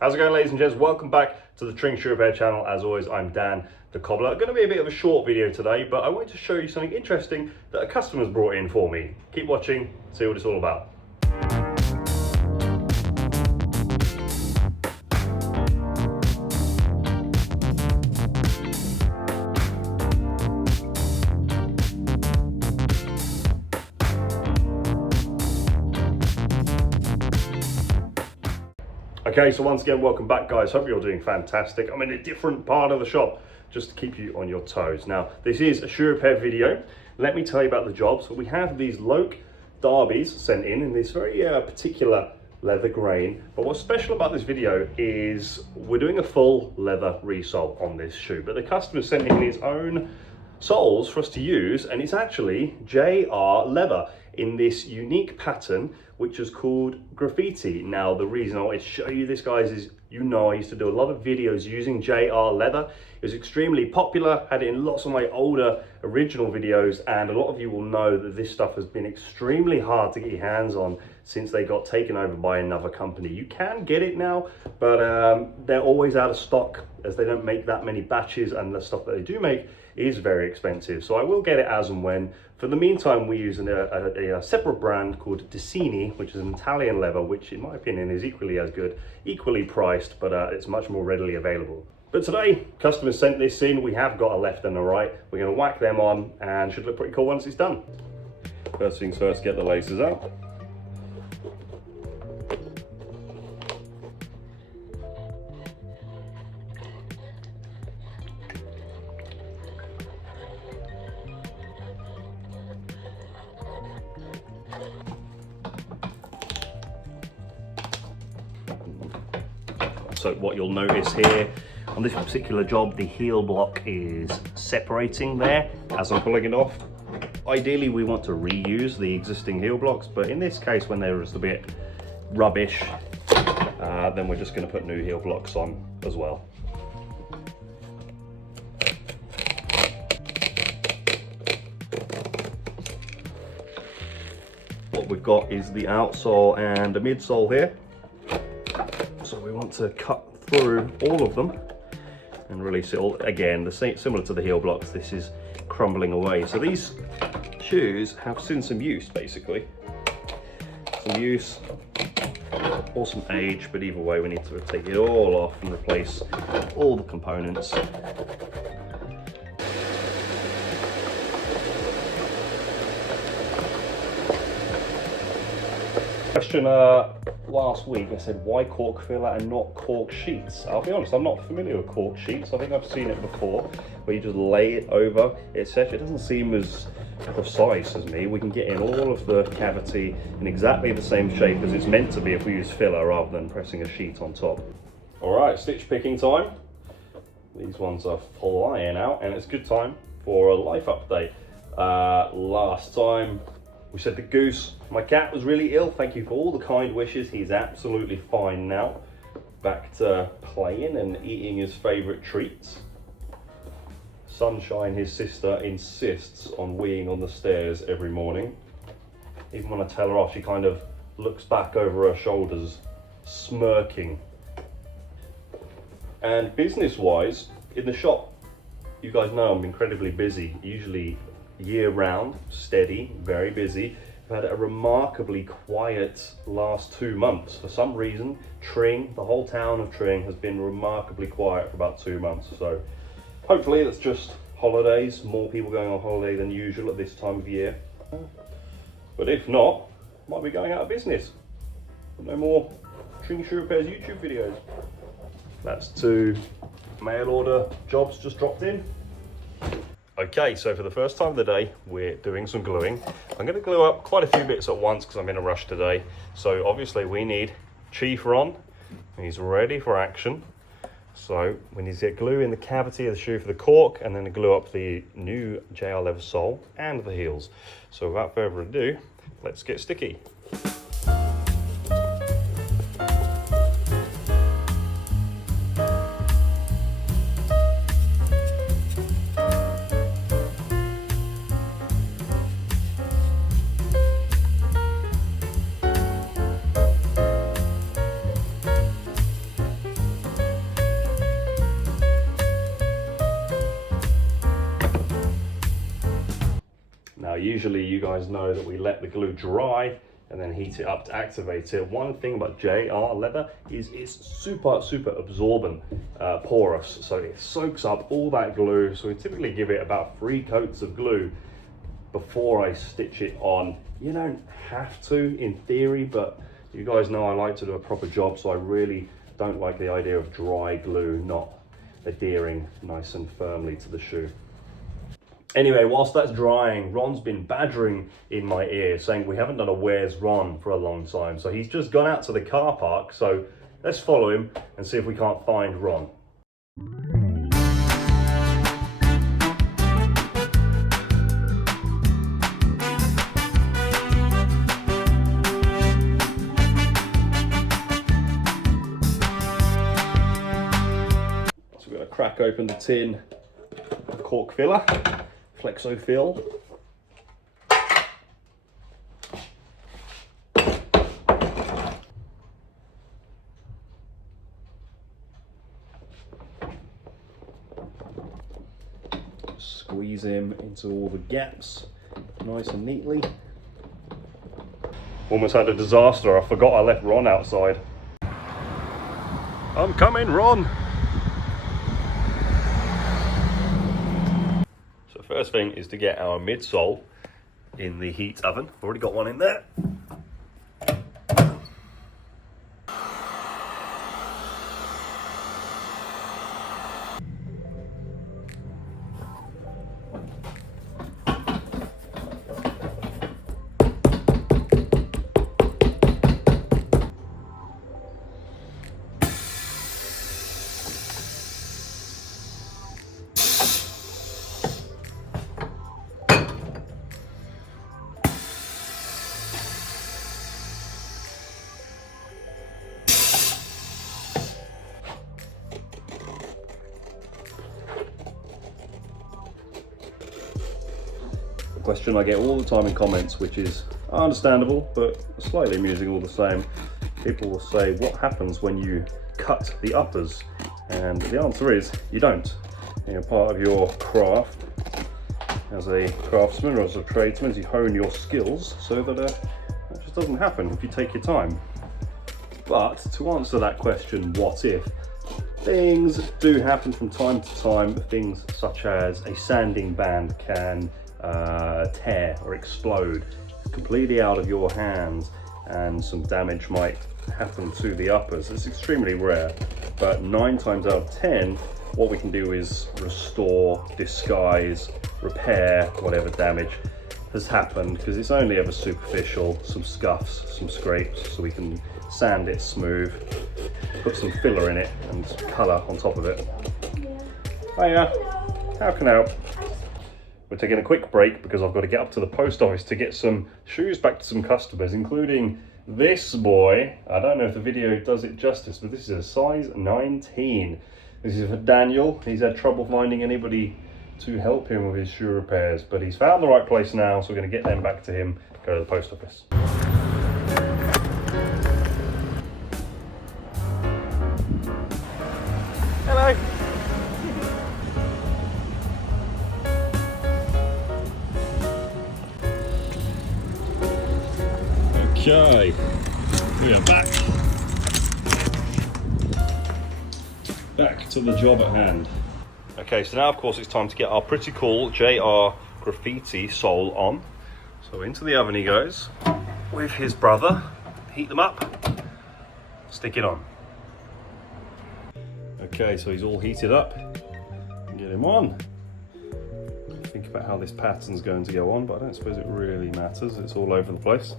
How's it going, ladies and gents? Welcome back to the Tring Shoe Repair channel. As always, I'm Dan the Cobbler. Going to be a bit of a short video today, but I wanted to show you something interesting that a customer's brought in for me. Keep watching, see what it's all about. Okay, so once again, welcome back, guys. Hope you're doing fantastic. I'm in a different part of the shop just to keep you on your toes. Now, this is a shoe repair video. Let me tell you about the job. So we have these Loake derbies sent in this very particular leather grain. But what's special about this video is we're doing a full leather resole on this shoe. But the customer's sending in his own soles for us to use, and it's actually JR leather in this unique pattern which is called graffiti. Now, the reason I wanted to show you this, guys, is I used to do a lot of videos using JR leather. It was extremely popular, had it in lots of my older original videos, and a lot of you will know that this stuff has been extremely hard to get your hands on since they got taken over by another company. You can get it now, but they're always out of stock as they don't make that many batches, and the stuff that they do make is very expensive. So I will get it as and when. For the meantime, we use a separate brand called Decini, which is an Italian leather, which in my opinion is equally as good, equally priced, but it's much more readily available. But today, customers sent this in. We have got a left and a right. We're going to whack them on and should look pretty cool once it's done. First things first, get the laces out. So what you'll notice here on this particular job, the heel block is separating there as I'm pulling it off. Ideally, we want to reuse the existing heel blocks, but in this case, when they're just a bit rubbish, then we're just going to put new heel blocks on as well. What we've got is the outsole and the midsole here. So we want to cut through all of them and release it all. Again, the same, similar to the heel blocks, this is crumbling away. So these shoes have seen some use, basically. Some use or some age, but either way we need to take it all off and replace all the components. Question last week, I said, why cork filler and not cork sheets? I'll be honest, I'm not familiar with cork sheets. I think I've seen it before, where you just lay it over, etc. It doesn't seem as precise as me. We can get in all of the cavity in exactly the same shape as it's meant to be if we use filler rather than pressing a sheet on top. All right, stitch picking time. These ones are flying out, and it's a good time for a life update. Last time, we said the goose, my cat, was really ill. Thank you for all the kind wishes. He's absolutely fine now. Back to playing and eating his favorite treats. Sunshine, his sister, insists on weeing on the stairs every morning. Even when I tell her off, she kind of looks back over her shoulders, smirking. And business-wise, in the shop, you guys know I'm incredibly busy, usually year round, steady, very busy. I've had a remarkably quiet last 2 months. For some reason, Tring, the whole town of Tring, has been remarkably quiet for about 2 months. So hopefully it's just holidays, more people going on holiday than usual at this time of year. But if not, might be going out of business. No more Tring Shoe Repairs YouTube videos. That's 2 mail order jobs just dropped in. Okay, so for the first time of the day, we're doing some gluing. I'm going to glue up quite a few bits at once because I'm in a rush today. So obviously we need Chief Ron. He's ready for action. So we need to get glue in the cavity of the shoe for the cork, and then to glue up the new JR leather sole and the heels. So without further ado, let's get sticky. usually you guys know that we let the glue dry and then heat it up to activate it. One thing about JR leather is it's super absorbent, porous, so it soaks up all that glue. So we typically give it about 3 coats of glue before I stitch it on. You don't have to in theory, but you guys know I like to do a proper job, so I really don't like the idea of dry glue not adhering nice and firmly to the shoe. Anyway, whilst that's drying, Ron's been badgering in my ear saying we haven't done a Where's Ron for a long time. So he's just gone out to the car park. So let's follow him and see if we can't find Ron. So we're going to crack open the tin of cork filler. Flexo fill. Squeeze him into all the gaps nice and neatly. Almost had a disaster. I forgot I left Ron outside. I'm coming, Ron. First thing is to get our midsole in the heat oven. I've already got one in there. Question I get all the time in comments, which is understandable but slightly amusing all the same. People will say, what happens when you cut the uppers? And the answer is you don't. You know, part of your craft as a craftsman or as a tradesman is you hone your skills so that that just doesn't happen if you take your time. But to answer that question, what if? Things do happen from time to time. Things such as a sanding band can tear or explode completely out of your hands, and some damage might happen to the uppers. It's extremely rare, but 9 times out of 10 what we can do is restore, disguise, repair whatever damage has happened, because it's only ever superficial, some scuffs, some scrapes, so we can sand it smooth, put some filler in it and colour on top of it. Hiya, how can I help? We're taking a quick break because I've got to get up to the post office to get some shoes back to some customers, including this boy. I don't know if the video does it justice, but this is a size 19. This is for Daniel. He's had trouble finding anybody to help him with his shoe repairs, but he's found the right place now, so we're going to get them back to him, go to the post office. Hello. Okay, we are back to the job at hand. Okay, so now of course it's time to get our pretty cool JR graffiti sole on. So into the oven he goes with his brother, heat them up, stick it on. Okay, so he's all heated up, get him on. Think about how this pattern's going to go on, but I don't suppose it really matters, it's all over the place.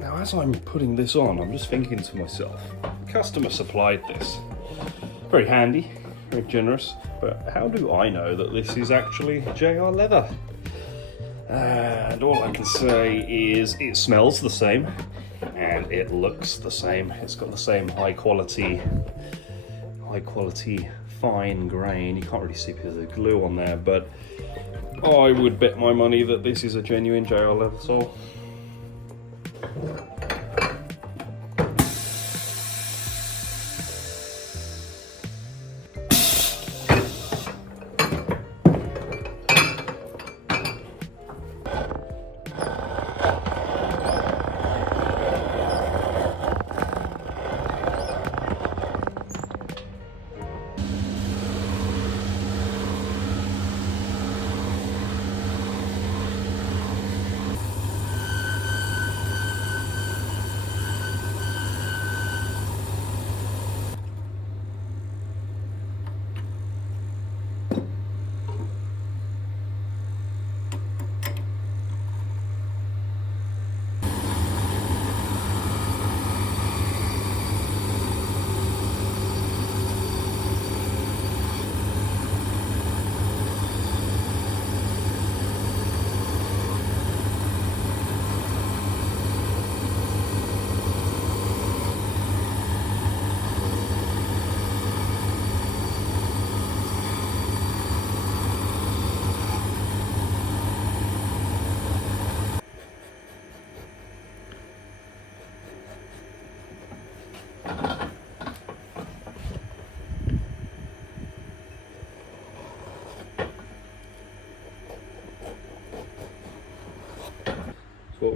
Now, as I'm putting this on, I'm just thinking to myself, customer supplied this. Very handy, very generous, but how do I know that this is actually JR leather? And all I can say is it smells the same and it looks the same. It's got the same high quality fine grain. You can't really see because of the glue on there, but I would bet my money that this is a genuine JR leather sole.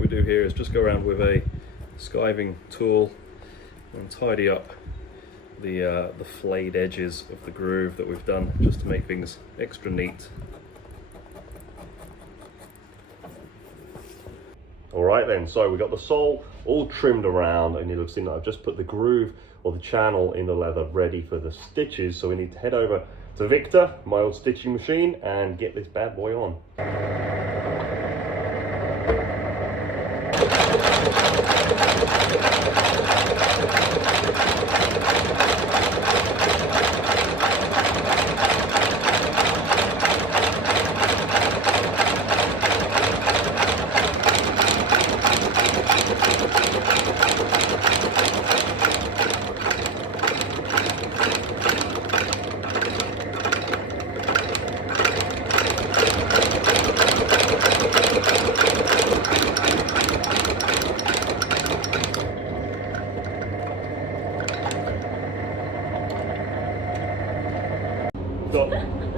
we do here is just go around with a skiving tool and tidy up the flayed edges of the groove that we've done, just to make things extra neat. Alright then, so we've got the sole all trimmed around, and you'll have seen that I've just put the groove or the channel in the leather ready for the stitches. So we need to head over to Victor, my old stitching machine, and get this bad boy on.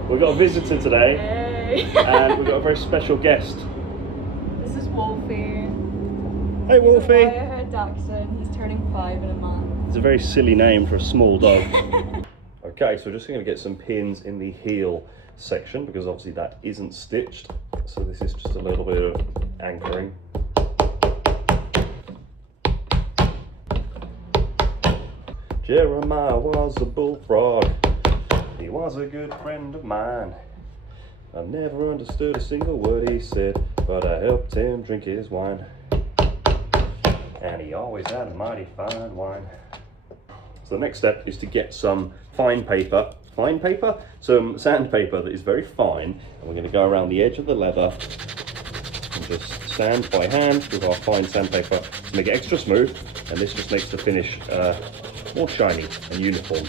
We've got a visitor today, hey. And we've got a very special guest. This is Wolfie. Hey Wolfie! He's a wire-haired dachshund. He's turning 5 in a month. It's a very silly name for a small dog. Okay, so we're just going to get some pins in the heel section, because obviously that isn't stitched. So this is just a little bit of anchoring. Jeremiah was a bullfrog. He was a good friend of mine. I never understood a single word he said, but I helped him drink his wine. And he always had a mighty fine wine. So the next step is to get some fine paper, some sandpaper that is very fine, and we're going to go around the edge of the leather and just sand by hand with our fine sandpaper to make it extra smooth, and this just makes the finish more shiny and uniform.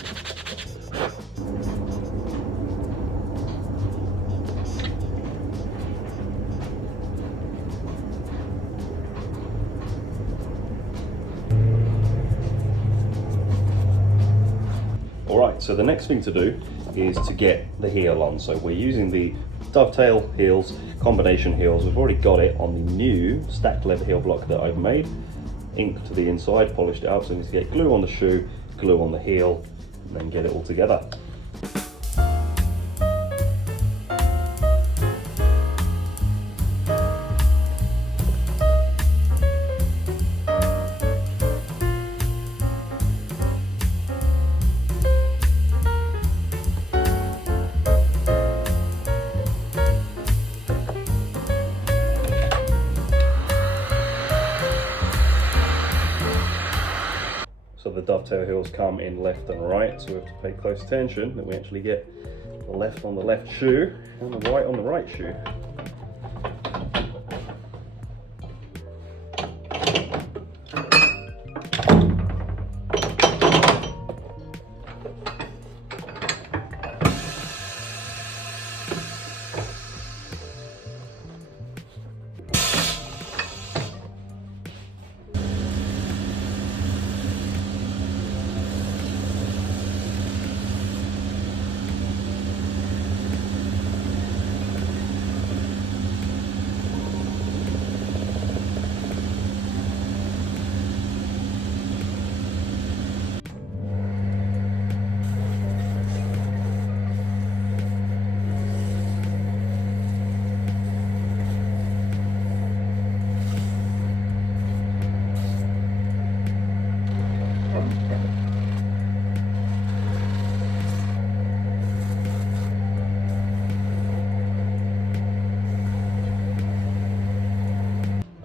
Alright, so the next thing to do is to get the heel on. So we're using the dovetail heels, combination heels. We've already got it on the new stacked leather heel block that I've made. Ink to the inside, polished it out, so we need to get glue on the shoe, glue on the heel, and then get it all together. So the dovetail heels come in left and right, so we have to pay close attention that we actually get the left on the left shoe and the right on the right shoe.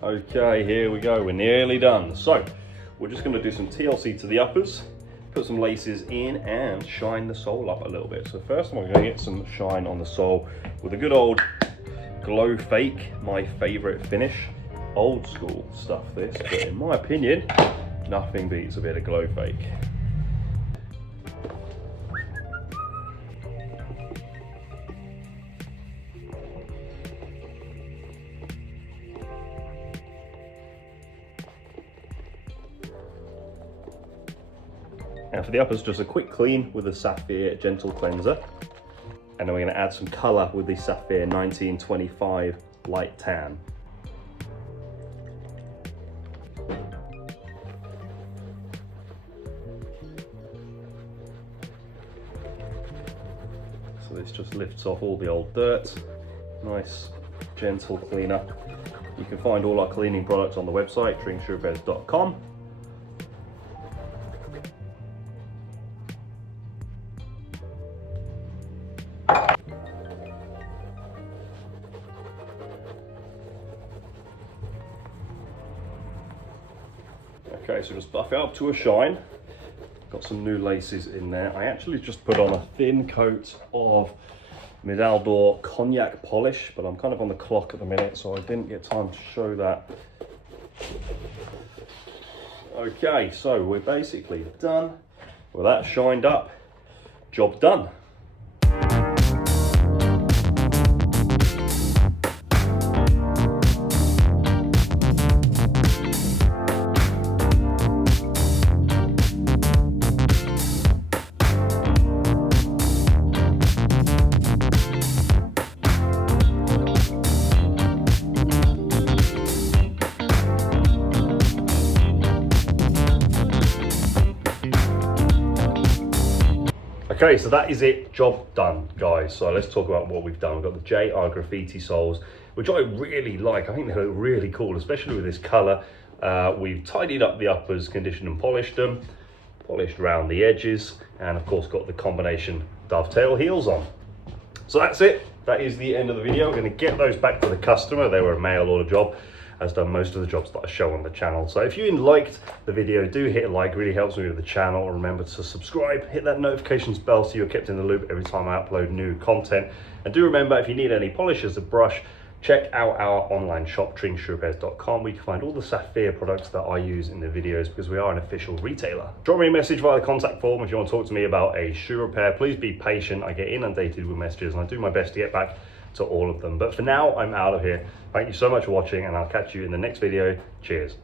Okay, here we go, we're nearly done. So, we're just gonna do some TLC to the uppers, put some laces in and shine the sole up a little bit. So first I'm gonna get some shine on the sole with a good old glow fake, my favorite finish. Old school stuff this, but in my opinion, nothing beats a bit of glow fake. And for the uppers, just a quick clean with a Sapphire Gentle Cleanser. And then we're going to add some colour with the Sapphire 1925 Light Tan. this just lifts off all the old dirt. Nice, gentle cleaner. You can find all our cleaning products on the website, tringshoerepairs.com. Okay, so just buff it up to a shine. Got some new laces in there. I actually just put on a thin coat of Midaldor cognac polish, but I'm kind of on the clock at the minute, so I didn't get time to show that. Okay, so we're basically done. With that shined up, job done. Okay, so that is it, job done, guys. So let's talk about what we've done. We've got the JR graffiti soles, which I really like. I think they look really cool, especially with this color. We've tidied up the uppers, conditioned and polished them, polished around the edges, and of course got the combination dovetail heels on. So that's it. That is the end of the video. We're going to get those back to the customer. They were a mail order job, as done most of the jobs that I show on the channel. So if you liked the video, do hit a like, it really helps me with the channel. Remember to subscribe, hit that notifications bell so you're kept in the loop every time I upload new content. And do remember, if you need any polishes, a brush, check out our online shop, tringshoerepairs.com, where you can find all the Sapphire products that I use in the videos, because we are an official retailer. Drop me a message via the contact form if you want to talk to me about a shoe repair. Please be patient. I get inundated with messages and I do my best to get back to all of them. But for now, I'm out of here. Thank you so much for watching, and I'll catch you in the next video. Cheers.